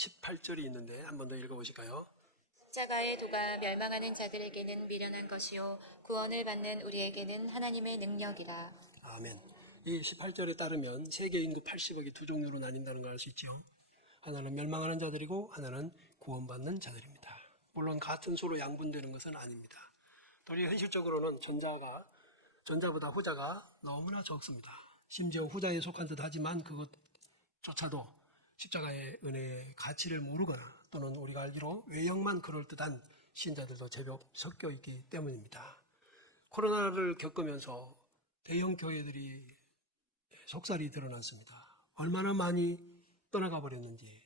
18절이 있는데 한 번 더 읽어보실까요? 십자가의 도가 멸망하는 자들에게는 미련한 것이요 구원을 받는 우리에게는 하나님의 능력이라. 아멘. 이 18절에 따르면 세계 인구 80억이 두 종류로 나뉜다는 걸 알 수 있죠. 하나는 멸망하는 자들이고 하나는 구원받는 자들입니다. 물론 같은 수로 양분되는 것은 아닙니다. 도리어 현실적으로는 전자보다 후자가 너무나 적습니다. 심지어 후자에 속한 듯 하지만 그것조차도 십자가의 은혜의 가치를 모르거나 또는 우리가 알기로 외형만 그럴듯한 신자들도 제법 섞여 있기 때문입니다. 코로나를 겪으면서 대형 교회들이 속살이 드러났습니다. 얼마나 많이 떠나가 버렸는지.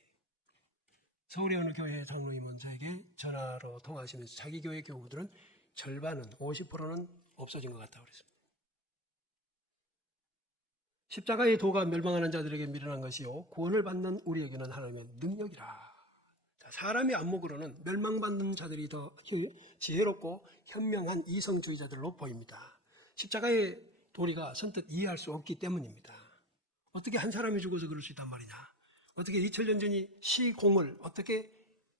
서울의 어느 교회 장로님은 저에게 전화로 통화하시면서 자기 교회 교우들은 절반은 50%는 없어진 것 같다고 그랬습니다. 십자가의 도가 멸망하는 자들에게 미련한 것이요 구원을 받는 우리에게는 하나님의 능력이라. 사람의 안목으로는 멸망받는 자들이 더 지혜롭고 현명한 이성주의자들로 보입니다. 십자가의 도리가 선뜻 이해할 수 없기 때문입니다. 어떻게 한 사람이 죽어서 그럴 수 있단 말이냐? 어떻게 2000년 전이 시공을 어떻게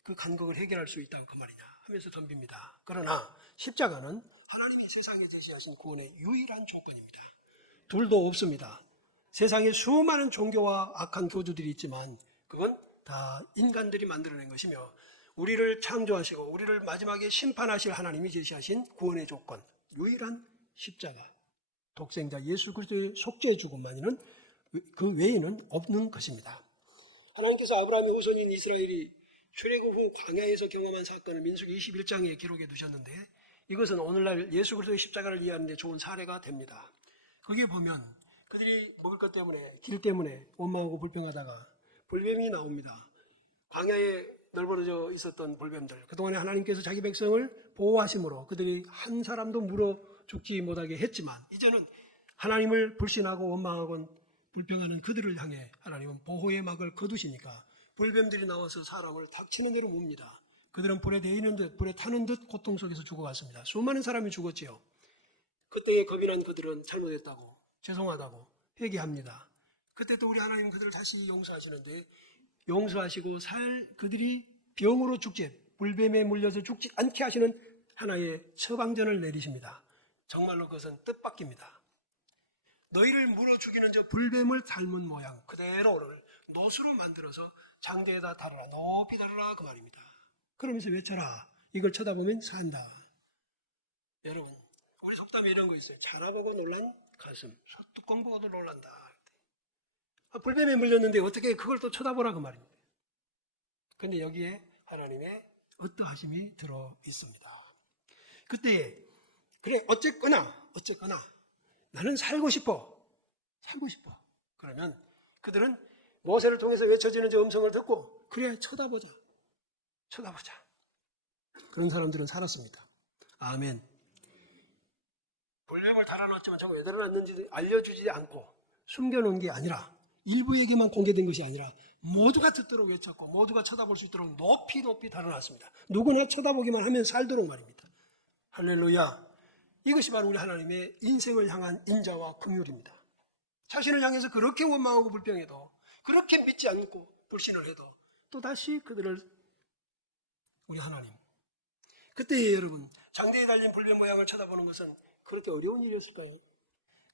그 간극을 해결할 수 있다고 그 말이냐 하면서 덤빕니다. 그러나 십자가는 하나님이 세상에 제시하신 구원의 유일한 조건입니다. 둘도 없습니다. 세상에 수많은 종교와 악한 교주들이 있지만 그건 다 인간들이 만들어낸 것이며 우리를 창조하시고 우리를 마지막에 심판하실 하나님이 제시하신 구원의 조건, 유일한 십자가, 독생자 예수 그리스도의 속죄 죽음만이는 그 외에는 없는 것입니다. 하나님께서 아브라함의 후손인 이스라엘이 출애굽 후 광야에서 경험한 사건을 민수기 21장에 기록해 두셨는데 이것은 오늘날 예수 그리스도의 십자가를 이해하는 데 좋은 사례가 됩니다. 거기에 보면 그들이 먹을 것 때문에 길 때문에 원망하고 불평하다가 불뱀이 나옵니다. 광야에 널브러져 있었던 불뱀들, 그동안에 하나님께서 자기 백성을 보호하심으로 그들이 한 사람도 물어 죽지 못하게 했지만 이제는 하나님을 불신하고 원망하고 불평하는 그들을 향해 하나님은 보호의 막을 거두시니까 불뱀들이 나와서 사람을 닥치는 대로 몹니다. 그들은 불에 데이는 듯 불에 타는 듯 고통 속에서 죽어갔습니다. 수많은 사람이 죽었지요. 그때에 겁이 난 그들은 잘못했다고 죄송하다고 회개합니다. 그때 또 우리 하나님 그들을 다시 용서하시는데 용서하시고 그들이 병으로 죽지 불뱀에 물려서 죽지 않게 하시는 하나의 처방전을 내리십니다. 정말로 그것은 뜻밖입니다. 너희를 물어 죽이는 저 불뱀을 닮은 모양 그대로를 노수로 만들어서 장대에다 달아라, 높이 달아라 그 말입니다. 그러면서 외쳐라. 이걸 쳐다보면 산다. 여러분 우리 속담에 이런 거 있어요. 자라보고 놀란 가슴, 뚜껑 보고도 놀란다. 불뱀에 물렸는데 어떻게 그걸 또 쳐다보라 그 말입니다. 그런데 여기에 하나님의 어떠하심이 들어 있습니다. 그때 그래 어쨌거나 나는 살고 싶어. 그러면 그들은 모세를 통해서 외쳐지는 저 음성을 듣고 그래 쳐다보자. 그런 사람들은 살았습니다. 아멘. 불뱀을 달아놨지만 저거 왜 달아놨는지 알려주지 않고 숨겨놓은 게 아니라 일부에게만 공개된 것이 아니라 모두가 듣도록 외쳤고 모두가 쳐다볼 수 있도록 높이 달아놨습니다. 누구나 쳐다보기만 하면 살도록 말입니다. 할렐루야. 이것이 바로 우리 하나님의 인생을 향한 인자와 긍휼입니다. 자신을 향해서 그렇게 원망하고 불평해도 그렇게 믿지 않고 불신을 해도 또다시 그들을 우리 하나님. 그때 여러분 장대에 달린 불뱀 모양을 쳐다보는 것은 그렇게 어려운 일이었을까요?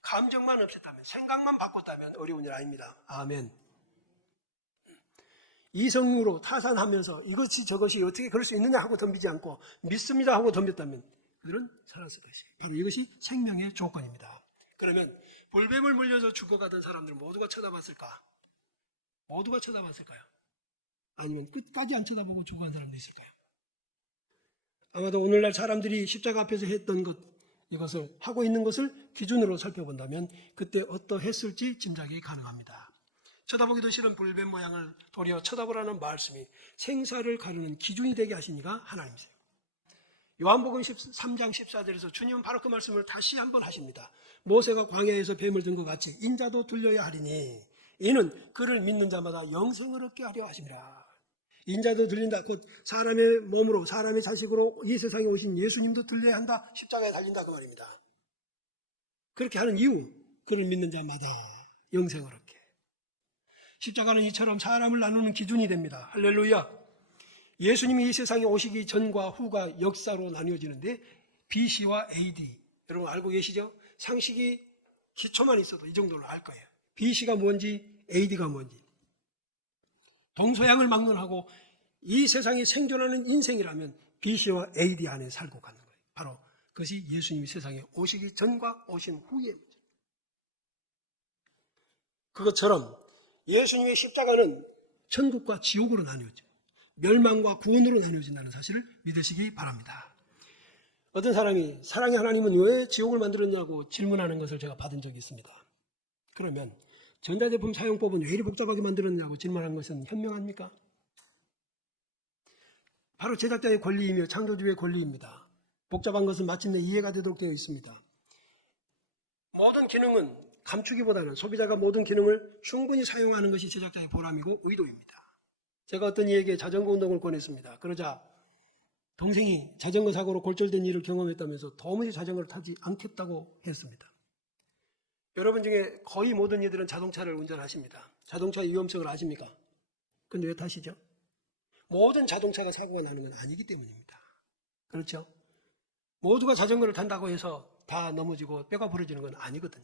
감정만 없었다면 생각만 바꿨다면 어려운 일 아닙니다. 아멘. 이성으로 타산하면서 이것이 저것이 어떻게 그럴 수 있느냐 하고 덤비지 않고 믿습니다 하고 덤볐다면 그들은 살았을 것이에요. 바로 이것이 생명의 조건입니다. 그러면 불뱀을 물려서 죽어가던 사람들 모두가 쳐다봤을까? 모두가 쳐다봤을까요? 아니면 끝까지 안 쳐다보고 죽어간 사람도 있을까요? 아마도 오늘날 사람들이 십자가 앞에서 했던 이것을 하고 있는 것을 기준으로 살펴본다면 그때 어떠했을지 짐작이 가능합니다. 쳐다보기도 싫은 불뱀 모양을 도리어 쳐다보라는 말씀이 생사를 가르는 기준이 되게 하시니가 하나님이세요. 요한복음 13장 14절에서 주님은 바로 그 말씀을 다시 한번 하십니다. 모세가 광야에서 뱀을 든 것 같이 인자도 들려야 하리니 이는 그를 믿는 자마다 영생을 얻게 하려 하심이라. 인자도 들린다. 곧 사람의 몸으로 사람의 자식으로 이 세상에 오신 예수님도 들려야 한다. 십자가에 달린다 그 말입니다. 그렇게 하는 이유 그를 믿는 자마다 영생을 얻게. 십자가는 이처럼 사람을 나누는 기준이 됩니다. 할렐루야. 예수님이 이 세상에 오시기 전과 후가 역사로 나뉘어지는데 BC와 AD 여러분 알고 계시죠? 상식이 기초만 있어도 이 정도는 알 거예요. BC가 뭔지 AD가 뭔지. 동서양을 막론하고 이 세상이 생존하는 인생이라면 BC와 AD 안에 살고 가는 거예요. 바로 그것이 예수님이 세상에 오시기 전과 오신 후의 문제. 그것처럼 예수님의 십자가는 천국과 지옥으로 나뉘어져 멸망과 구원으로 나뉘어진다는 사실을 믿으시기 바랍니다. 어떤 사람이 사랑의 하나님은 왜 지옥을 만들었냐고 질문하는 것을 제가 받은 적이 있습니다. 그러면 전자제품 사용법은 왜 이리 복잡하게 만들었냐고 질문하는 것은 현명합니까? 바로 제작자의 권리이며 창조주의 권리입니다. 복잡한 것은 마침내 이해가 되도록 되어 있습니다. 모든 기능은 감추기보다는 소비자가 모든 기능을 충분히 사용하는 것이 제작자의 보람이고 의도입니다. 제가 어떤 이에게 자전거 운동을 권했습니다. 그러자 동생이 자전거 사고로 골절된 일을 경험했다면서 도무지 자전거를 타지 않겠다고 했습니다. 여러분 중에 거의 모든 이들은 자동차를 운전하십니다. 자동차의 위험성을 아십니까? 근데 왜 타시죠? 모든 자동차가 사고가 나는 건 아니기 때문입니다. 그렇죠? 모두가 자전거를 탄다고 해서 다 넘어지고 뼈가 부러지는 건 아니거든요.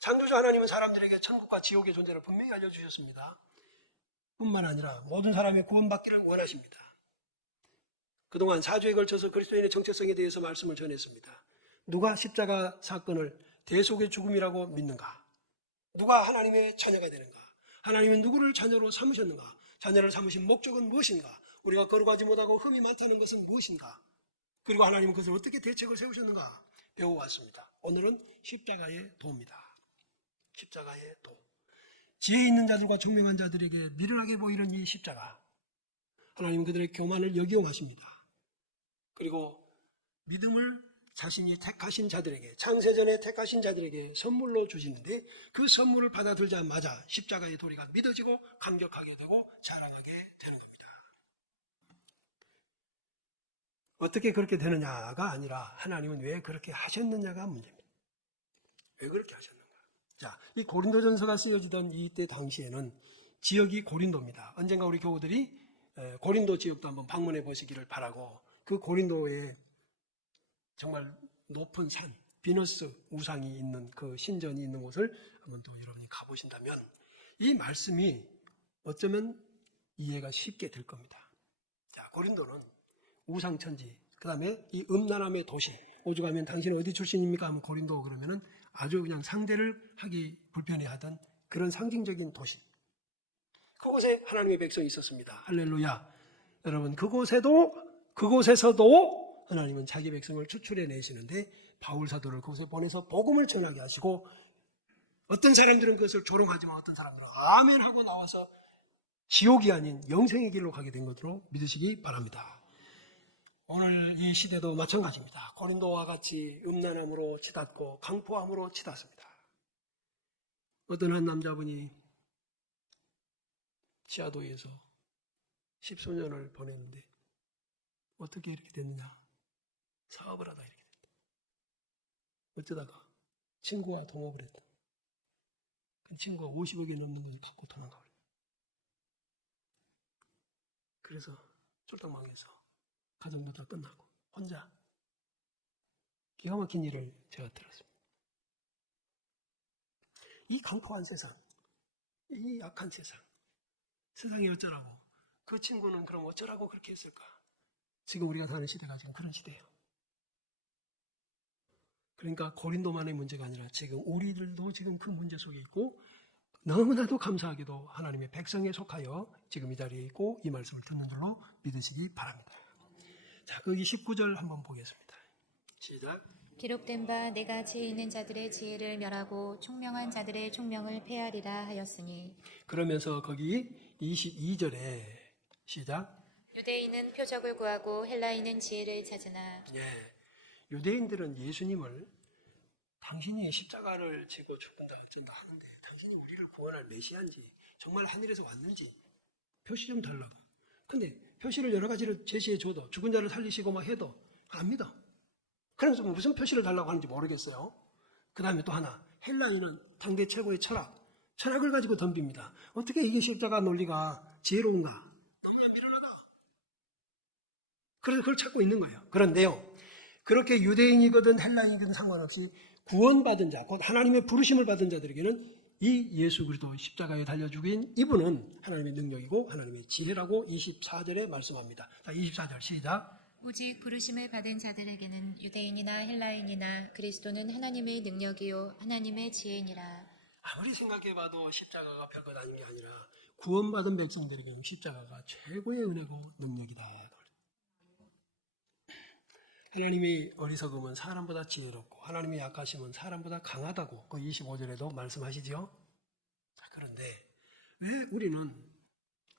창조주 하나님은 사람들에게 천국과 지옥의 존재를 분명히 알려주셨습니다. 뿐만 아니라 모든 사람이 구원받기를 원하십니다. 그동안 4주에 걸쳐서 그리스도인의 정체성에 대해서 말씀을 전했습니다. 누가 십자가 사건을 대속의 죽음이라고 믿는가? 누가 하나님의 자녀가 되는가? 하나님은 누구를 자녀로 삼으셨는가? 자녀를 삼으신 목적은 무엇인가? 우리가 거룩하지 못하고 흠이 많다는 것은 무엇인가? 그리고 하나님은 그것을 어떻게 대책을 세우셨는가? 배워왔습니다. 오늘은 십자가의 도입니다. 십자가의 도. 지혜 있는 자들과 총명한 자들에게 미련하게 보이는 이 십자가. 하나님은 그들의 교만을 역이용하십니다. 그리고 믿음을 자신이 택하신 자들에게, 창세전에 택하신 자들에게 선물로 주시는데 그 선물을 받아들자마자 십자가의 도리가 믿어지고 감격하게 되고 자랑하게 되는 겁니다. 어떻게 그렇게 되느냐가 아니라 하나님은 왜 그렇게 하셨느냐가 문제입니다. 왜 그렇게 하셨는가? 자, 이 고린도전서가 쓰여지던 이때 당시에는 지역이 고린도입니다. 언젠가 우리 교우들이 고린도 지역도 한번 방문해 보시기를 바라고, 그 고린도에 정말 높은 산, 비너스 우상이 있는 그 신전이 있는 곳을 한번 또 여러분이 가보신다면 이 말씀이 어쩌면 이해가 쉽게 될 겁니다. 자, 고린도는 우상천지, 그 다음에 이 음란함의 도시. 오죽하면 당신은 어디 출신입니까? 하면 고린도 그러면은 아주 그냥 상대를 하기 불편해하던 그런 상징적인 도시. 그곳에 하나님의 백성이 있었습니다. 할렐루야. 여러분, 그곳에서도 하나님은 자기 백성을 추출해 내시는데 바울 사도를 그곳에 보내서 복음을 전하게 하시고, 어떤 사람들은 그것을 조롱하지만 어떤 사람들은 아멘 하고 나와서 지옥이 아닌 영생의 길로 가게 된 것으로 믿으시기 바랍니다. 오늘 이 시대도 마찬가지입니다. 고린도와 같이 음란함으로 치닫고 강포함으로 치닫습니다. 어떤 한 남자분이 시아도에서 10수년을 보냈는데 어떻게 이렇게 됐느냐? 사업을 하다 이렇게 됐다. 어쩌다가 친구와 동업을 했다. 그 친구가 50억이 넘는 걸 갖고 도망가버렸다. 그래서 쫄딱 망해서 가정도 다 끝나고 혼자 기가 막힌 일을 제가 들었습니다. 이 강포한 세상, 이 악한 세상, 세상이 어쩌라고, 그 친구는 그럼 어쩌라고 그렇게 했을까? 지금 우리가 사는 시대가 지금 그런 시대예요. 그러니까 고린도만의 문제가 아니라 지금 우리들도 지금 그 문제 속에 있고, 너무나도 감사하게도 하나님의 백성에 속하여 지금 이 자리에 있고 이 말씀을 듣는 줄로 믿으시기 바랍니다. 자, 거기 19절 한번 보겠습니다. 시작. 기록된 바 내가 지혜 있는 자들의 지혜를 멸하고 총명한 자들의 총명을 폐하리라 하였으니. 그러면서 거기 22절에 시작. 유대인은 표적을 구하고 헬라인은 지혜를 찾으나. 예, 유대인들은 예수님을 당신이 십자가를 지고 죽는다 어쩐다 하는데 당신이 우리를 구원할 메시아인지 정말 하늘에서 왔는지 표시 좀 달라고. 근데 표시를 여러 가지를 제시해 줘도 죽은 자를 살리시고 막 해도 안 믿어. 그래서 무슨 표시를 달라고 하는지 모르겠어요. 그 다음에 또 하나, 헬라인은 당대 최고의 철학, 철학을 가지고 덤빕니다. 어떻게 이게 십자가 논리가 지혜로운가? 너무나 미련하다. 그래서 그걸 찾고 있는 거예요. 그런데요, 그렇게 유대인이거든 헬라인이거든 상관없이 구원받은 자, 곧 하나님의 부르심을 받은 자들에게는 이 예수 그리스도 십자가에 달려 죽인 이분은 하나님의 능력이고 하나님의 지혜라고 24절에 말씀합니다. 자, 24절 시작. 오직 부르심을 받은 자들에게는 유대인이나 헬라인이나 그리스도는 하나님의 능력이요 하나님의 지혜니라. 아무리 생각해봐도 십자가가 별것 아닌 게 아니라 구원받은 백성들에게는 십자가가 최고의 은혜고 능력이다. 하나님의 어리석음은 사람보다 지혜롭고 하나님의 약하심은 사람보다 강하다고 그 25절에도 말씀하시죠. 자, 그런데 왜 우리는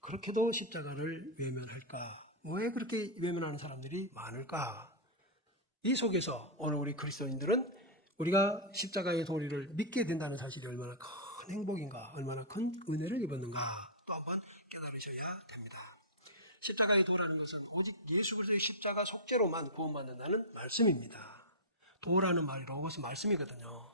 그렇게도 십자가를 외면할까? 왜 그렇게 외면하는 사람들이 많을까? 이 속에서 오늘 우리 그리스도인들은 우리가 십자가의 도리를 믿게 된다는 사실이 얼마나 큰 행복인가, 얼마나 큰 은혜를 입었는가 또 한번 깨달으셔야 됩니다. 십자가의 도라는 것은 오직 예수 그리스도의 십자가 속죄로만 구원받는다는 말씀입니다. 도라는 말이 로고스 말씀이거든요.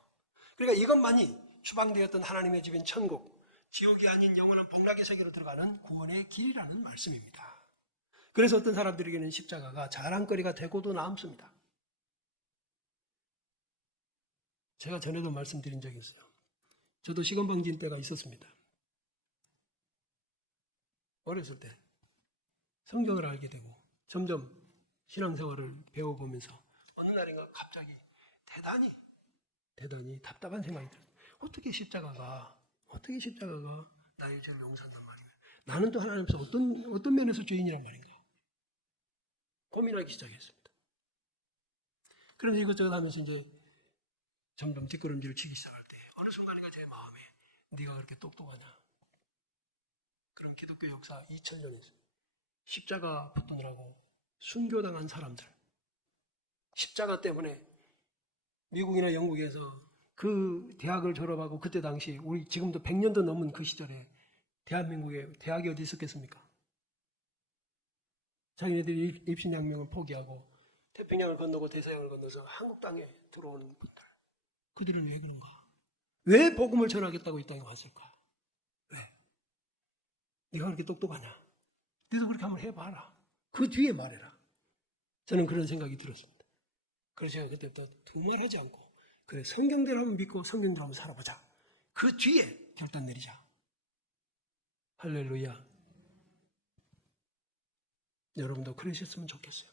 그러니까 이것만이 추방되었던 하나님의 집인 천국, 지옥이 아닌 영원한 복락의 세계로 들어가는 구원의 길이라는 말씀입니다. 그래서 어떤 사람들에게는 십자가가 자랑거리가 되고도 남습니다. 제가 전에도 말씀드린 적이 있어요. 저도 시건방진 때가 있었습니다. 어렸을 때 성경을 알게 되고 점점 신앙생활을 배워보면서 어느 날인가 갑자기 대단히 답답한 생각이 들어요. 어떻게 십자가가 나의 죄를 용서한단 말이에요. 나는 또 하나님 앞에서 어떤 면에서 죄인이란 말인가 고민하기 시작했습니다. 그런데 이것저것 하면서 이제 점점 뒷걸음질을 치기 시작할 때 어느 순간인가 제 마음에 네가 그렇게 똑똑하냐. 그런 기독교 역사 2000년에서 십자가 붙드느라고 순교당한 사람들, 십자가 때문에 미국이나 영국에서 그 대학을 졸업하고 그때 당시 우리 지금도 100년도 넘은 그 시절에 대한민국에 대학이 어디 있었겠습니까? 자기네들이 입신양명을 포기하고 태평양을 건너고 대서양을 건너서 한국 땅에 들어오는 분들, 그들은 왜 그런가? 왜 복음을 전하겠다고 이 땅에 왔을까? 왜? 네가 그렇게 똑똑하냐? 너도 그렇게 한번 해봐라. 그 뒤에 말해라. 저는 그런 생각이 들었습니다. 그래서 제가 그때부터 두말하지 않고 그래 성경대로 한번 믿고 성경대로 한번 살아보자. 그 뒤에 결단 내리자. 할렐루야. 여러분도 그러셨으면 좋겠어요.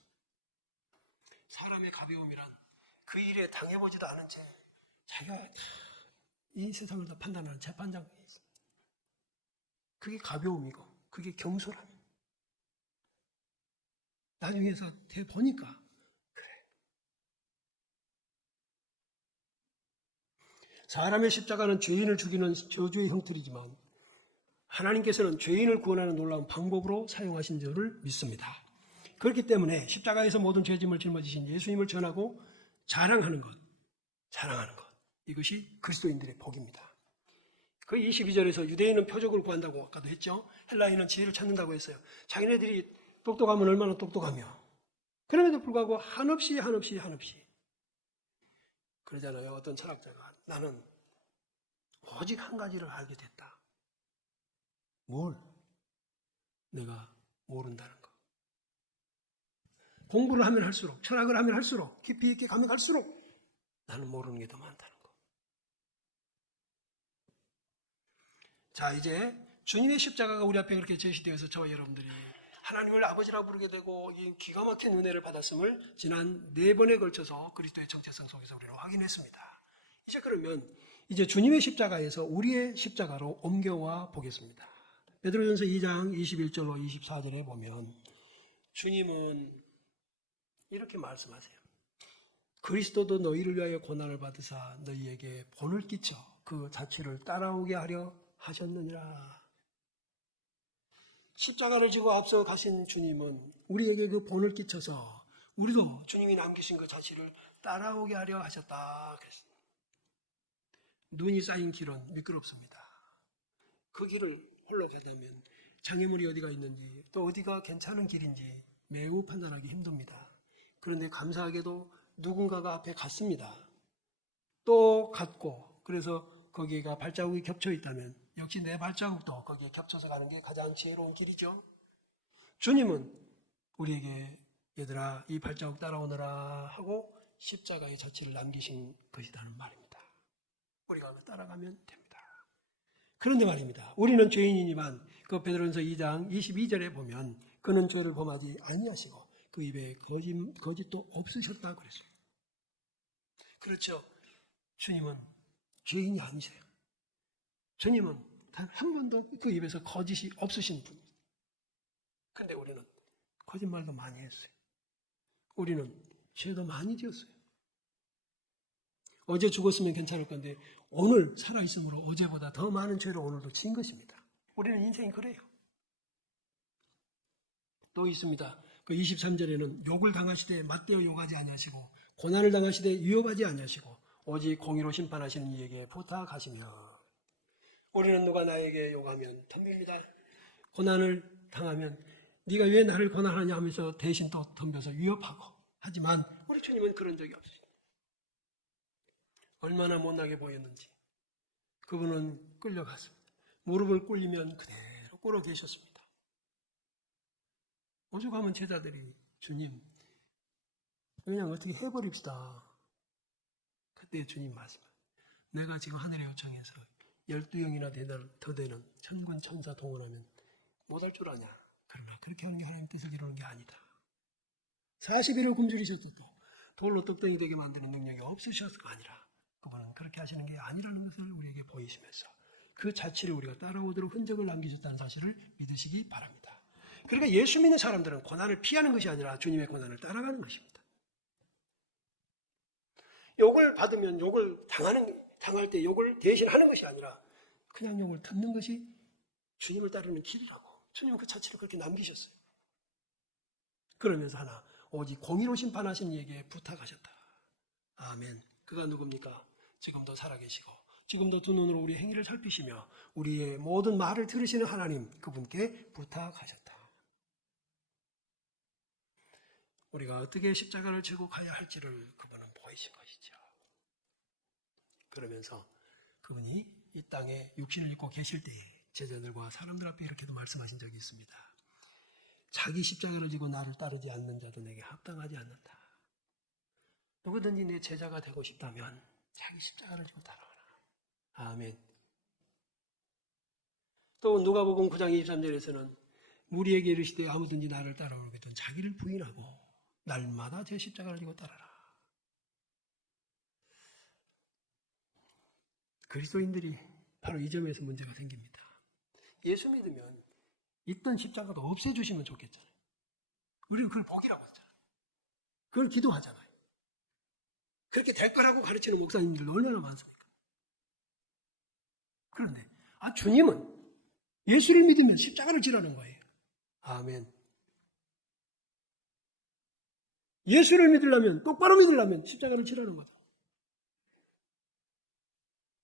사람의 가벼움이란 그 일에 당해보지도 않은 채 자기가 이 세상을 다 판단하는 재판장이 있어요. 그게 가벼움이고 그게 경솔함이에요. 나중에서 보니까 그래. 사람의 십자가는 죄인을 죽이는 저주의 형틀이지만 하나님께서는 죄인을 구원하는 놀라운 방법으로 사용하신 줄을 믿습니다. 그렇기 때문에 십자가에서 모든 죄짐을 짊어지신 예수님을 전하고 자랑하는 것. 이것이 그리스도인들의 복입니다. 그 22절에서 유대인은 표적을 구한다고 아까도 했죠. 헬라인은 지혜를 찾는다고 했어요. 자기네들이 똑똑하면 얼마나 똑똑하며 그럼에도 불구하고 한없이 그러잖아요. 어떤 철학자가 나는 오직 한 가지를 알게 됐다. 뭘? 내가 모른다는 거. 공부를 하면 할수록 철학을 하면 할수록 깊이 있게 가면 갈수록 나는 모르는 게 더 많다는 거. 자, 이제 주님의 십자가가 우리 앞에 그렇게 제시되어서 저와 여러분들이 하나님을 아버지라고 부르게 되고 이 기가 막힌 은혜를 받았음을 지난 4번에 걸쳐서 그리스도의 정체성 속에서 우리는 확인했습니다. 이제 그러면 이제 주님의 십자가에서 우리의 십자가로 옮겨와 보겠습니다. 베드로전서 2장 21절로 24절에 보면 주님은 이렇게 말씀하세요. 그리스도도 너희를 위하여 고난을 받으사 너희에게 본을 끼쳐 그 자취를 따라오게 하려 하셨느니라. 십자가를 지고 앞서 가신 주님은 우리에게 그 본을 끼쳐서 우리도 주님이 남기신 그 자취를 따라오게 하려 하셨다. 그랬습니다. 눈이 쌓인 길은 미끄럽습니다. 그 길을 홀로 가다면 장애물이 어디가 있는지 또 어디가 괜찮은 길인지 매우 판단하기 힘듭니다. 그런데 감사하게도 누군가가 앞에 갔습니다. 또 갔고 그래서 거기가 발자국이 겹쳐 있다면 역시 내 발자국도 거기에 겹쳐서 가는 게 가장 지혜로운 길이죠. 주님은 우리에게 얘들아 이 발자국 따라오너라 하고 십자가의 자취를 남기신 것이라는 말입니다. 우리가 따라가면 됩니다. 그런데 말입니다. 우리는 죄인이니만 그 베드로전서 2장 22절에 보면 그는 죄를 범하지 아니하시고 그 입에 거짓도 없으셨다 그랬어요. 그렇죠. 주님은 죄인이 아니세요. 주님은 단 한 번도 그 입에서 거짓이 없으신 분입니다. 그런데 우리는 거짓말도 많이 했어요. 우리는 죄도 많이 지었어요. 어제 죽었으면 괜찮을 건데 오늘 살아있으므로 어제보다 더 많은 죄를 오늘도 지은 것입니다. 우리는 인생이 그래요. 또 있습니다. 그 23절에는 욕을 당하시되 맞대어 욕하지 아니하시고 고난을 당하시되 위협하지 아니하시고 오직 공의로 심판하시는 이에게 부탁하시며 우리는 누가 나에게 욕하면 덤빕니다. 고난을 당하면 네가 왜 나를 고난하냐 하면서 대신 또 덤벼서 위협하고 하지만 우리 주님은 그런 적이 없어요. 얼마나 못나게 보였는지 그분은 끌려갔습니다. 무릎을 꿇리면 그대로 꿇어 계셨습니다. 오죽하면 제자들이 주님 그냥 어떻게 해버립시다. 그때 주님 말씀 내가 지금 하늘의 요청에서 12영이나 더 되는 천군 천사 동원하면 못할 줄 아냐. 그러나 그렇게 하는 게 하나님 뜻을 이루는 게 아니다. 40일을 굶주리셨을 때 돌로 떡덩이 되게 만드는 능력이 없으셔서가 아니라 그분은 그렇게 하시는 게 아니라는 것을 우리에게 보이시면서 그 자취를 우리가 따라오도록 흔적을 남기셨다는 사실을 믿으시기 바랍니다. 그러니까 예수 믿는 사람들은 고난을 피하는 것이 아니라 주님의 고난을 따라가는 것입니다. 욕을 받으면 욕을 당할 때 욕을 대신하는 것이 아니라 그냥 욕을 듣는 것이 주님을 따르는 길이라고 주님은 그 자취를 그렇게 남기셨어요. 그러면서 하나 오직 공의로 심판하시는 이에게 부탁하셨다. 아멘. 그가 누굽니까? 지금도 살아계시고 지금도 두 눈으로 우리의 행위를 살피시며 우리의 모든 말을 들으시는 하나님 그분께 부탁하셨다. 우리가 어떻게 십자가를 지고 가야 할지를 그분은 보이신 것이죠. 그러면서 그분이 이 땅에 육신을 입고 계실 때에 제자들과 사람들 앞에 이렇게도 말씀하신 적이 있습니다. 자기 십자가를 지고 나를 따르지 않는 자도 내게 합당하지 않는다. 누구든지 내 제자가 되고 싶다면 자기 십자가를 지고 따라와라. 아멘. 또 누가복음 9장 23절에서는 무리에게 이르시되 아무든지 나를 따라오겠든 자기를 부인하고 날마다 제 십자가를 지고 따라라. 그리스도인들이 바로 이 점에서 문제가 생깁니다. 예수 믿으면 있던 십자가도 없애주시면 좋겠잖아요. 우리는 그걸 복이라고 하잖아요. 그걸 기도하잖아요. 그렇게 될 거라고 가르치는 목사님들 얼마나 많습니까? 그런데 주님은 예수를 믿으면 십자가를 지라는 거예요. 아멘. 예수를 믿으려면 똑바로 믿으려면 십자가를 지라는 거죠.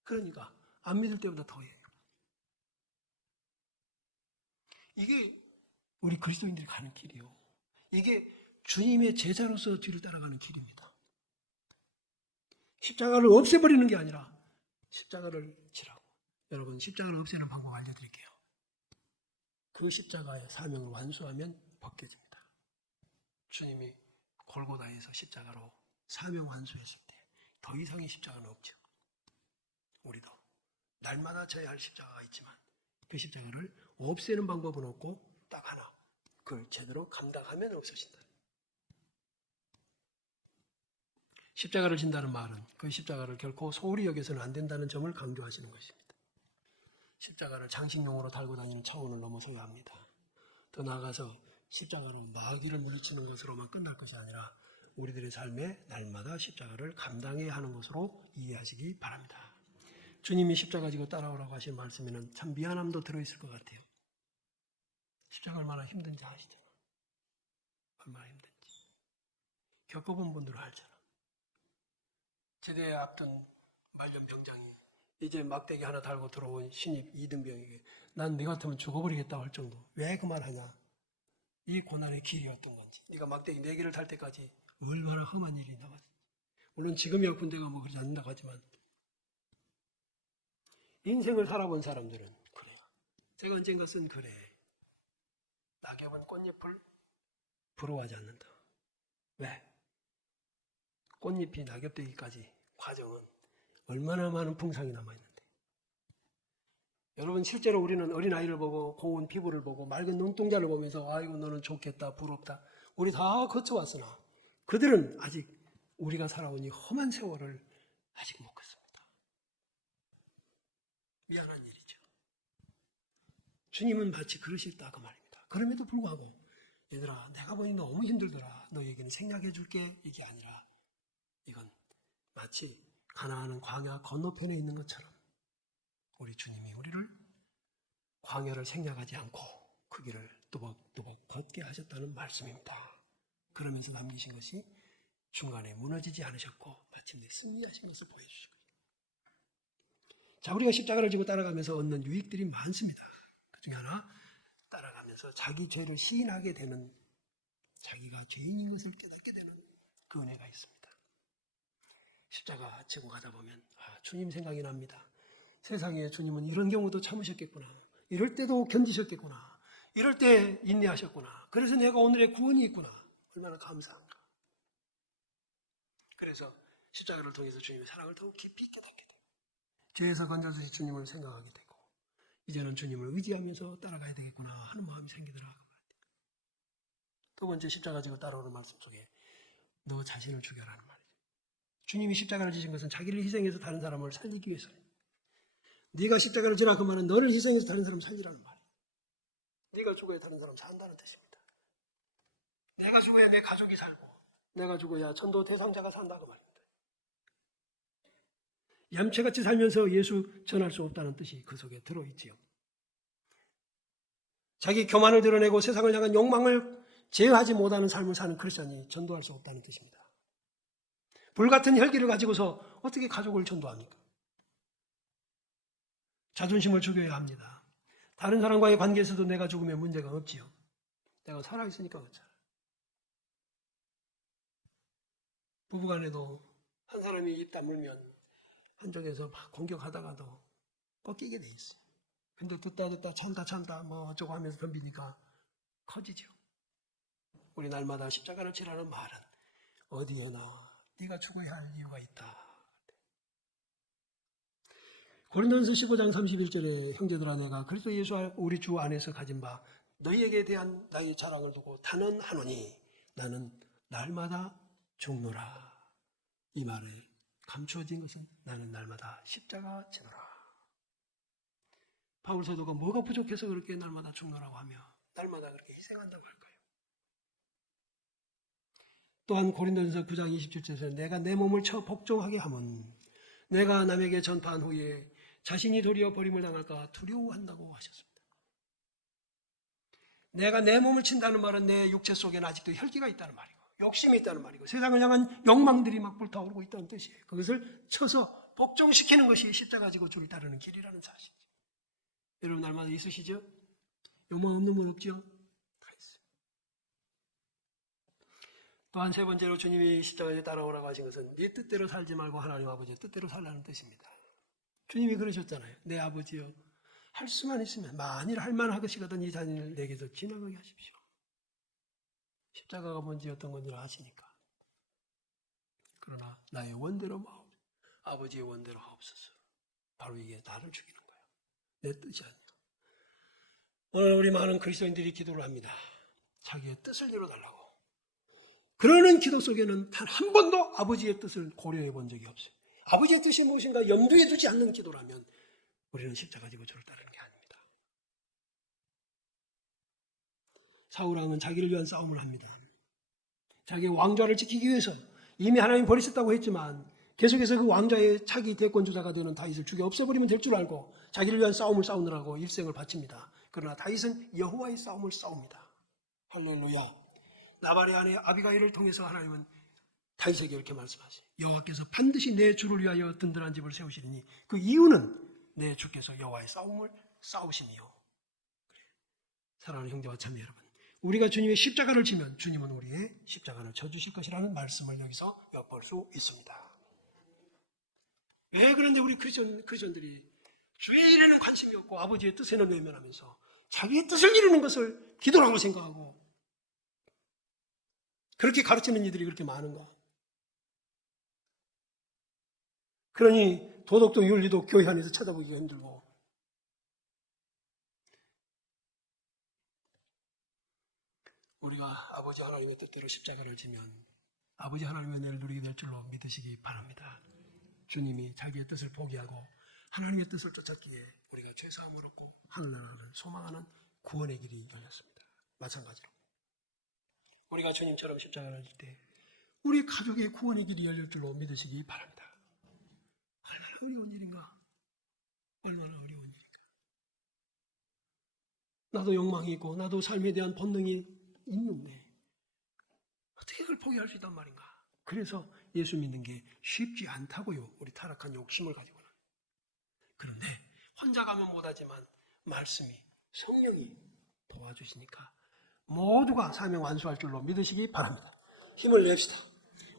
그러니까 안 믿을 때보다 더해요. 이게 우리 그리스도인들이 가는 길이요. 이게 주님의 제자로서 뒤를 따라가는 길입니다. 십자가를 없애버리는 게 아니라 십자가를 지라고. 여러분 십자가를 없애는 방법 알려드릴게요. 그 십자가의 사명을 완수하면 벗겨집니다. 주님이 골고다에서 십자가로 사명 완수했을 때 더 이상의 십자가는 없죠. 우리도 날마다 져야 할 십자가가 있지만 그 십자가를 없애는 방법은 없고 딱 하나, 그걸 제대로 감당하면 없어진다. 십자가를 진다는 말은 그 십자가를 결코 소홀히 여겨서는 안 된다는 점을 강조하시는 것입니다. 십자가를 장식용으로 달고 다니는 차원을 넘어서야 합니다. 더 나아가서 십자가로 마귀를 물리치는 것으로만 끝날 것이 아니라 우리들의 삶에 날마다 십자가를 감당해야 하는 것으로 이해하시기 바랍니다. 주님이 십자가 지고 따라오라고 하신 말씀에는 참 미안함도 들어있을 것 같아요. 십자가 얼마나 힘든지 아시잖아. 얼마나 힘든지. 겪어본 분들은 알잖아. 제대에 앞둔 말년병장이 이제 막대기 하나 달고 들어온 신입 이등병에게 난 네 같으면 죽어버리겠다고 할 정도. 왜 그 말 하냐? 이 고난의 길이었던 건지. 네가 막대기 4개를 달 때까지 얼마나 험한 일이 나왔지. 물론 지금이야 군대가 뭐 그러지 않는다고 하지만 인생을 살아본 사람들은 그래요. 제가 언젠가 쓴 글에 낙엽은 꽃잎을 부러워하지 않는다. 왜? 꽃잎이 낙엽 되기까지 과정은 얼마나 많은 풍상이 남아있는데. 여러분 실제로 우리는 어린아이를 보고 고운 피부를 보고 맑은 눈동자를 보면서 아이고 너는 좋겠다 부럽다 우리 다 거쳐왔으나 그들은 아직 우리가 살아온 이 험한 세월을 아직 못 갔습니다. 미안한 일이죠. 주님은 마치 그러실다 그 말입니다. 그럼에도 불구하고 얘들아 내가 보니 너무 힘들더라 너에게는 생략해 줄게 이게 아니라 이건 마치 가나안은 광야 건너편에 있는 것처럼 우리 주님이 우리를 광야를 생략하지 않고 그 길을 또박또박 걷게 하셨다는 말씀입니다. 그러면서 남기신 것이 중간에 무너지지 않으셨고 마침내 승리하신 것을 보여주시고 자 우리가 십자가를 지고 따라가면서 얻는 유익들이 많습니다. 그 중에 하나 따라가면서 자기 죄를 시인하게 되는 자기가 죄인인 것을 깨닫게 되는 그 은혜가 있습니다. 십자가 지고 가다 보면 주님 생각이 납니다. 세상에 주님은 이런 경우도 참으셨겠구나. 이럴 때도 견디셨겠구나. 이럴 때 인내하셨구나. 그래서 내가 오늘의 구원이 있구나. 얼마나 감사한가. 그래서 십자가를 통해서 주님의 사랑을 더욱 깊이 깨닫게 돼요. 죄에서 건져주신 주님을 생각하게 되고 이제는 주님을 의지하면서 따라가야 되겠구나 하는 마음이 생기더라. 두 번째 십자가 지고 따라오는 말씀 속에 너 자신을 죽여라는 말이죠. 주님이 십자가를 지신 것은 자기를 희생해서 다른 사람을 살리기 위해서예요. 네가 십자가를 지라 그 말은 너를 희생해서 다른 사람 살리라는 말이에요. 네가 죽어야 다른 사람 산다는 뜻입니다. 내가 죽어야 내 가족이 살고 내가 죽어야 전도 대상자가 산다 그 말입니다. 얌체같이 살면서 예수 전할 수 없다는 뜻이 그 속에 들어있지요. 자기 교만을 드러내고 세상을 향한 욕망을 제어하지 못하는 삶을 사는 크리스천이 전도할 수 없다는 뜻입니다. 불같은 혈기를 가지고서 어떻게 가족을 전도합니까? 자존심을 죽여야 합니다. 다른 사람과의 관계에서도 내가 죽으면 문제가 없지요. 내가 살아있으니까 그렇잖아요. 부부간에도 한 사람이 입 다물면 한쪽에서 막 공격하다가도 꺾이게 돼 있어요. 근데 듣다 참다 뭐 어쩌고 하면서 덤비니까 커지죠. 우리 날마다 십자가를 지라는 말은 어디에나 네가 죽어야 할 이유가 있다. 고린도전서 15장 31절에 형제들아 내가 그리스도 예수 우리 주 안에서 가진 바 너희에게 대한 나의 자랑을 두고 단언하노니 나는 날마다 죽노라. 이 말에 감추어진 것은 나는 날마다 십자가 지노라. 바울 사도가 뭐가 부족해서 그렇게 날마다 죽노라고 하며 날마다 그렇게 희생한다고 할까요? 또한 고린도전서 9장 27절에서 내가 내 몸을 쳐 복종하게 하면 내가 남에게 전파한 후에 자신이 도리어 버림을 당할까 두려워한다고 하셨습니다. 내가 내 몸을 친다는 말은 내 육체 속에는 아직도 혈기가 있다는 말이고 욕심이 있다는 말이고 세상을 향한 욕망들이 막 불타오르고 있다는 뜻이에요. 그것을 쳐서 복종시키는 것이 십자가 지고 주를 따르는 길이라는 사실이죠. 여러분 날마다 있으시죠? 욕망 없는 분 없죠? 다 있어요. 또한 세 번째로 주님이 십자가에 따라오라고 하신 것은 네 뜻대로 살지 말고 하나님 아버지의 뜻대로 살라는 뜻입니다. 주님이 그러셨잖아요. 내 아버지여 할 수만 있으면 만일 할 만하시거든 이 잔을 내게서 지나가게 하십시오. 십자가가 뭔지 어떤 건지 아시니까. 그러나 나의 원대로 마옵 아버지의 원대로 하옵소서. 바로 이게 나를 죽이는 거예요. 내 뜻이 아니에요. 오늘 우리 많은 그리스도인들이 기도를 합니다. 자기의 뜻을 이뤄달라고. 그러는 기도 속에는 단 한 번도 아버지의 뜻을 고려해 본 적이 없어요. 아버지의 뜻이 무엇인가 염두에 두지 않는 기도라면 우리는 십자가 지고 저를 따르는 게 아닙니다. 사울왕은 자기를 위한 싸움을 합니다. 자기의 왕좌를 지키기 위해서 이미 하나님 버리셨다고 했지만 계속해서 그 왕좌의 차기 대권주자가 되는 다윗을 죽여 없애버리면 될 줄 알고 자기를 위한 싸움을 싸우느라고 일생을 바칩니다. 그러나 다윗은 여호와의 싸움을 싸웁니다. 할렐루야. 나발의 아내 아비가일을 통해서 하나님은 다윗에게 이렇게 말씀하세요. 여호와께서 반드시 내 주를 위하여 든든한 집을 세우시리니 그 이유는 내 주께서 여호와의 싸움을 싸우시니요. 사랑하는 형제와 자매 여러분, 우리가 주님의 십자가를 지면 주님은 우리의 십자가를 져주실 것이라는 말씀을 여기서 엿볼 수 있습니다. 왜 그런데 우리 크리스천들이 주의 일에는 관심이 없고 아버지의 뜻에는 외면하면서 자기의 뜻을 이루는 것을 기도라고 생각하고 그렇게 가르치는 이들이 그렇게 많은가? 그러니 도덕도 윤리도 교회 안에서 찾아보기가 힘들고 우리가 아버지 하나님의 뜻대로 십자가를 지면 아버지 하나님의 은혜를 누리게 될 줄로 믿으시기 바랍니다. 주님이 자기의 뜻을 포기하고 하나님의 뜻을 쫓았기에 우리가 죄사함을 얻고 하늘나라를 소망하는 구원의 길이 열렸습니다. 마찬가지로 우리가 주님처럼 십자가를 질 때 우리 가족의 구원의 길이 열릴 줄로 믿으시기 바랍니다. 얼마나 어려운 일인가? 얼마나 어려운 일인가? 나도 욕망이 있고 나도 삶에 대한 본능이 있는데 어떻게 그걸 포기할 수 있단 말인가? 그래서 예수 믿는 게 쉽지 않다고요. 우리 타락한 욕심을 가지고는. 그런데 혼자 가면 못하지만 말씀이 성령이 도와주시니까 모두가 사명 완수할 줄로 믿으시기 바랍니다. 힘을 냅시다.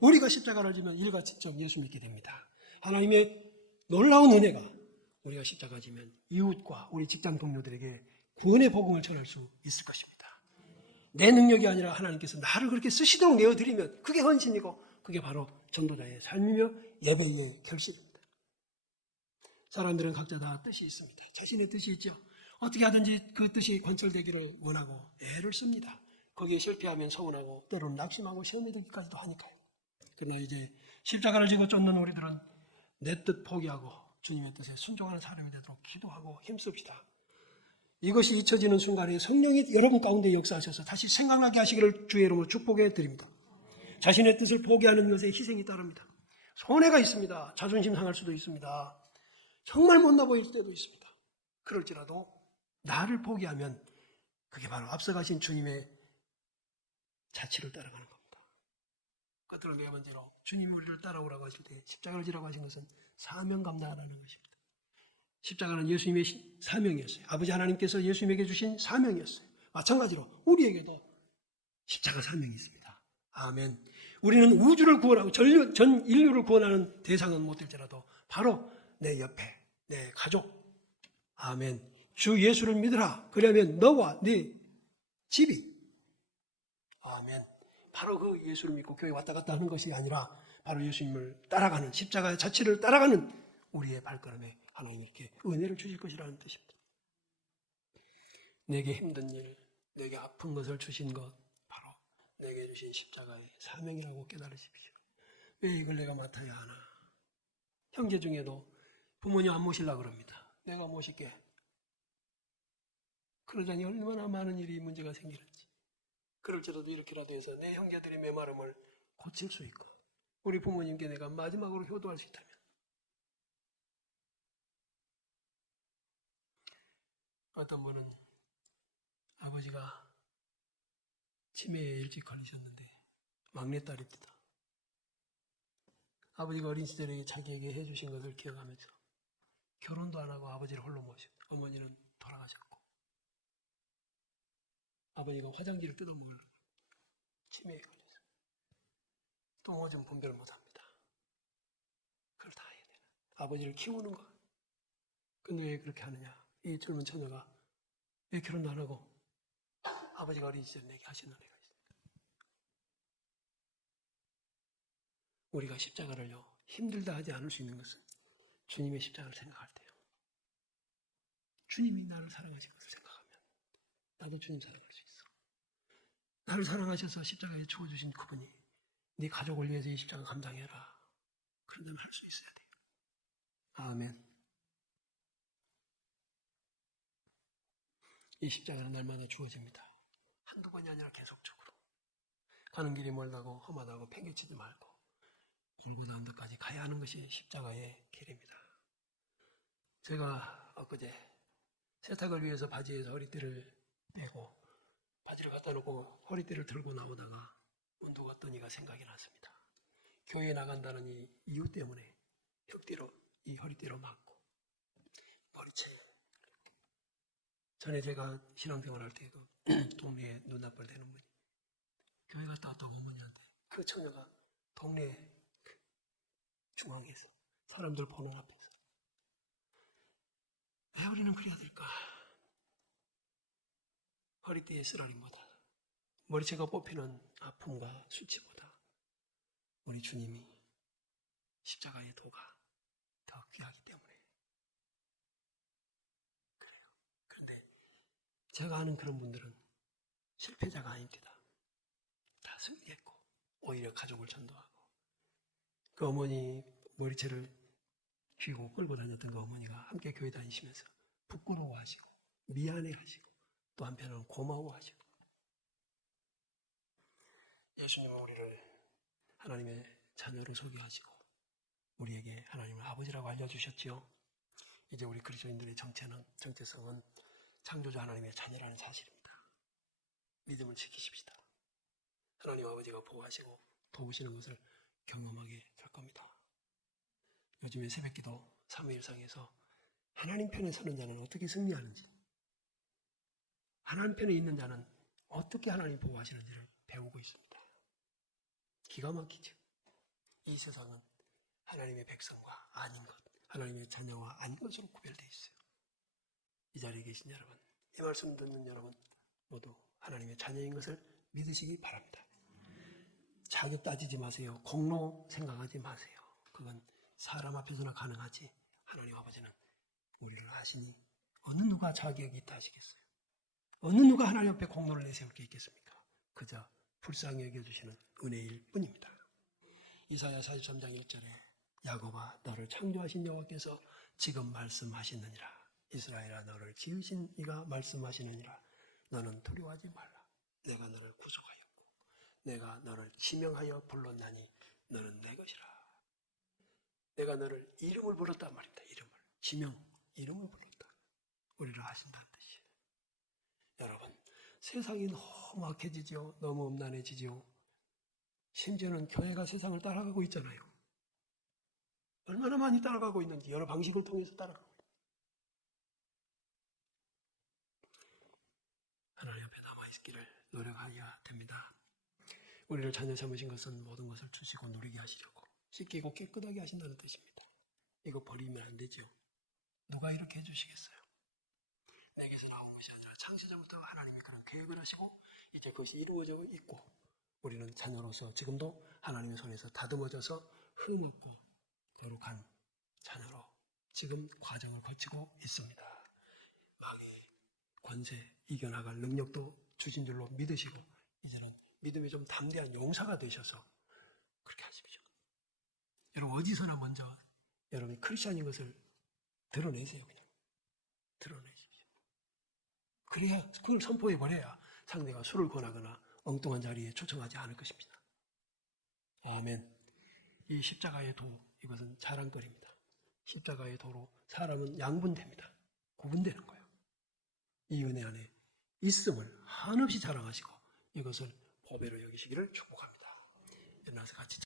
우리가 십자가를 지면 일가친정 예수 믿게 됩니다. 하나님의 놀라운 은혜가 우리가 십자가 지면 이웃과 우리 직장 동료들에게 구원의 복음을 전할 수 있을 것입니다. 내 능력이 아니라 하나님께서 나를 그렇게 쓰시도록 내어드리면 그게 헌신이고 그게 바로 전도자의 삶이며 예배의 결실입니다. 사람들은 각자 다 뜻이 있습니다. 자신의 뜻이 있죠. 어떻게 하든지 그 뜻이 관철되기를 원하고 애를 씁니다. 거기에 실패하면 서운하고 때로는 낙심하고 시험에 들기까지도 하니까요. 그러나 이제 십자가를 지고 쫓는 우리들은 내 뜻 포기하고 주님의 뜻에 순종하는 사람이 되도록 기도하고 힘씁시다. 이것이 잊혀지는 순간에 성령이 여러분 가운데 역사하셔서 다시 생각나게 하시기를 주의 이름으로 축복해 드립니다. 자신의 뜻을 포기하는 것에 희생이 따릅니다. 손해가 있습니다. 자존심 상할 수도 있습니다. 정말 못나 보일 때도 있습니다. 그럴지라도 나를 포기하면 그게 바로 앞서가신 주님의 자치를 따라가는 겁니다. 끝으로 네 번째로 주님이 우리를 따라오라고 하실 때 십자가를 지라고 하신 것은 사명 감당하라는 것입니다. 십자가는 예수님의 사명이었어요. 아버지 하나님께서 예수님에게 주신 사명이었어요. 마찬가지로 우리에게도 십자가 사명이 있습니다. 아멘. 우리는 우주를 구원하고 전 인류를 구원하는 대상은 못될지라도 바로 내 옆에 내 가족, 아멘. 주 예수를 믿으라. 그러면 너와 네 집이, 아멘. 바로 그 예수를 믿고 교회 왔다 갔다 하는 것이 아니라 바로 예수님을 따라가는 십자가의 자취를 따라가는 우리의 발걸음에 하나님 이렇게 은혜를 주실 것이라는 뜻입니다. 내게 힘든 일, 내게 아픈 것을 주신 것 바로 내게 주신 십자가의 사명이라고 깨달으십시오. 왜 이걸 내가 맡아야 하나? 형제 중에도 부모님 안 모시려고 그럽니다. 내가 모실게. 그러자니 얼마나 많은 일이 문제가 생기는지. 그럴지라도 이렇게라도 해서 내 형제들의 메마름을 고칠 수 있고 우리 부모님께 내가 마지막으로 효도할 수 있다면 어떤 분은 아버지가 치매에 일찍 걸리셨는데 막내딸입니다. 아버지가 어린 시절에 자기에게 해주신 것을 기억하면서 결혼도 안 하고 아버지를 홀로 모시고 어머니는 돌아가셨고 아버지가 화장지를 뜯어먹으려고 치매에 걸려서 똥오줌 분별 못합니다. 그걸 다 해야 되나? 아버지를 키우는 거. 근데 왜 그렇게 하느냐? 이 젊은 처녀가 왜 결혼도 안 하고 아버지가 어린 시절에 내게 하신 은혜가 있습니다. 우리가 십자가를요 힘들다 하지 않을 수 있는 것은 주님의 십자가를 생각할 때요. 주님이 나를 사랑하신 것을 생각하면 나도 주님 사랑할 수 있어. 나를 사랑하셔서 십자가에 죽어주신 그분이 네 가족을 위해서 이 십자가 감당해라. 그런다면 할 수 있어야 돼요. 아멘. 이 십자가는 날마다 주어집니다. 한두 번이 아니라 계속적으로. 가는 길이 멀다고 험하다고 팽개치지 말고 골고다 언덕까지 가야 하는 것이 십자가의 길입니다. 제가 엊그제 세탁을 위해서 바지에서 허리띠를 빼고 바지를 갖다 놓고 허리띠를 들고 나오다가 문득 어떤 이가 생각이 났습니다. 교회에 나간다는 이 이유 때문에 혁띠로 이 허리띠로 맞고 머리채. 전에 제가 신앙생활할 때 그 동네에 눈나뻘 되는 분이 교회 갔다 왔다고 어머니한테 그 처녀가 동네 중앙에서 사람들 보는 앞에서 왜 우리는 그래야 될까? 허리띠의 쓰라림보다, 머리채가 뽑히는 아픔과 수치보다 우리 주님이 십자가의 도가 더 귀하기 때문에 그래요. 그런데 제가 아는 그런 분들은 실패자가 아닙니다. 다 승리했고 오히려 가족을 전도하고, 그 어머니 머리채를 쥐고 끌고 다녔던 그 어머니가 함께 교회 다니시면서 부끄러워하시고 미안해하시고 또 한편으로는 고마워하시고, 예수님은 우리를 하나님의 자녀로 소개하시고 우리에게 하나님을 아버지라고 알려주셨지요. 이제 우리 그리스도인들의 정체성은 창조주 하나님의 자녀라는 사실입니다. 믿음을 지키십시다. 하나님 아버지가 보호하시고 도우시는 것을 경험하게 될 겁니다. 요즘에 새벽기도 사무엘상에서 하나님 편에 서는 자는 어떻게 승리하는지, 하나님 편에 있는 자는 어떻게 하나님 보호하시는지를 배우고 있습니다. 기가 막히죠. 이 세상은 하나님의 백성과 아닌 것, 하나님의 자녀와 아닌 것으로 구별되어 있어요. 이 자리에 계신 여러분, 이 말씀 듣는 여러분 모두 하나님의 자녀인 것을 믿으시기 바랍니다. 자격 따지지 마세요. 공로 생각하지 마세요. 그건 사람 앞에서나 가능하지, 하나님 아버지는 우리를 아시니 어느 누가 자격이 있다 하시겠어요? 어느 누가 하나님 앞에 공로를 내세울 게 있겠습니까? 그저 불쌍히 여겨주시는 은혜일 뿐입니다. 이사야 43장 1절에 야곱아 너를 창조하신 여호와께서 지금 말씀하시느니라. 이스라엘아 너를 지으신 이가 말씀하시느니라. 너는 두려워하지 말라. 내가 너를 구속하였고 내가 너를 지명하여 불렀나니 너는 내 것이라. 내가 너를 이름을 불렀단 말입니다. 이름을 불렀다. 우리를 아신다는 뜻이에요. 여러분, 세상이 너무 악해지죠. 너무 음란해지죠. 심지어는 교회가 세상을 따라가고 있잖아요. 얼마나 많이 따라가고 있는지 여러 방식을 통해서 따라가고 있습니다. 하나님 앞에 남아있기를 노력해야 됩니다. 우리를 자녀 삼으신 것은 모든 것을 주시고 누리게 하시려고 씻기고 깨끗하게 하신다는 뜻입니다. 이거 버리면 안 되죠. 누가 이렇게 해주시겠어요? 내게서 나온 것이 아니라 창세전부터 하나님이 그런 계획을 하시고 이제 그것이 이루어져 있고, 우리는 자녀로서 지금도 하나님의 손에서 다듬어져서 흠없고 거룩한 자녀로 지금 과정을 거치고 있습니다. 마귀의 권세 이겨나갈 능력도 주신 줄로 믿으시고 이제는 믿음이 좀 담대한 용사가 되셔서 그렇게 하십시오. 여러분, 어디서나 먼저 여러분이 크리스찬인 것을 드러내세요. 그냥 드러내십시오. 그래야, 그걸 선포해버려야 상대가 술을 권하거나 엉뚱한 자리에 초청하지 않을 것입니다. 아멘. 이 십자가의 도, 이것은 자랑거리입니다. 십자가의 도로 사람은 양분됩니다. 구분되는 거예요. 이 은혜 안에 있음을 한없이 자랑하시고 이것을 보배로 여기시기를 축복합니다. 일어나서 같이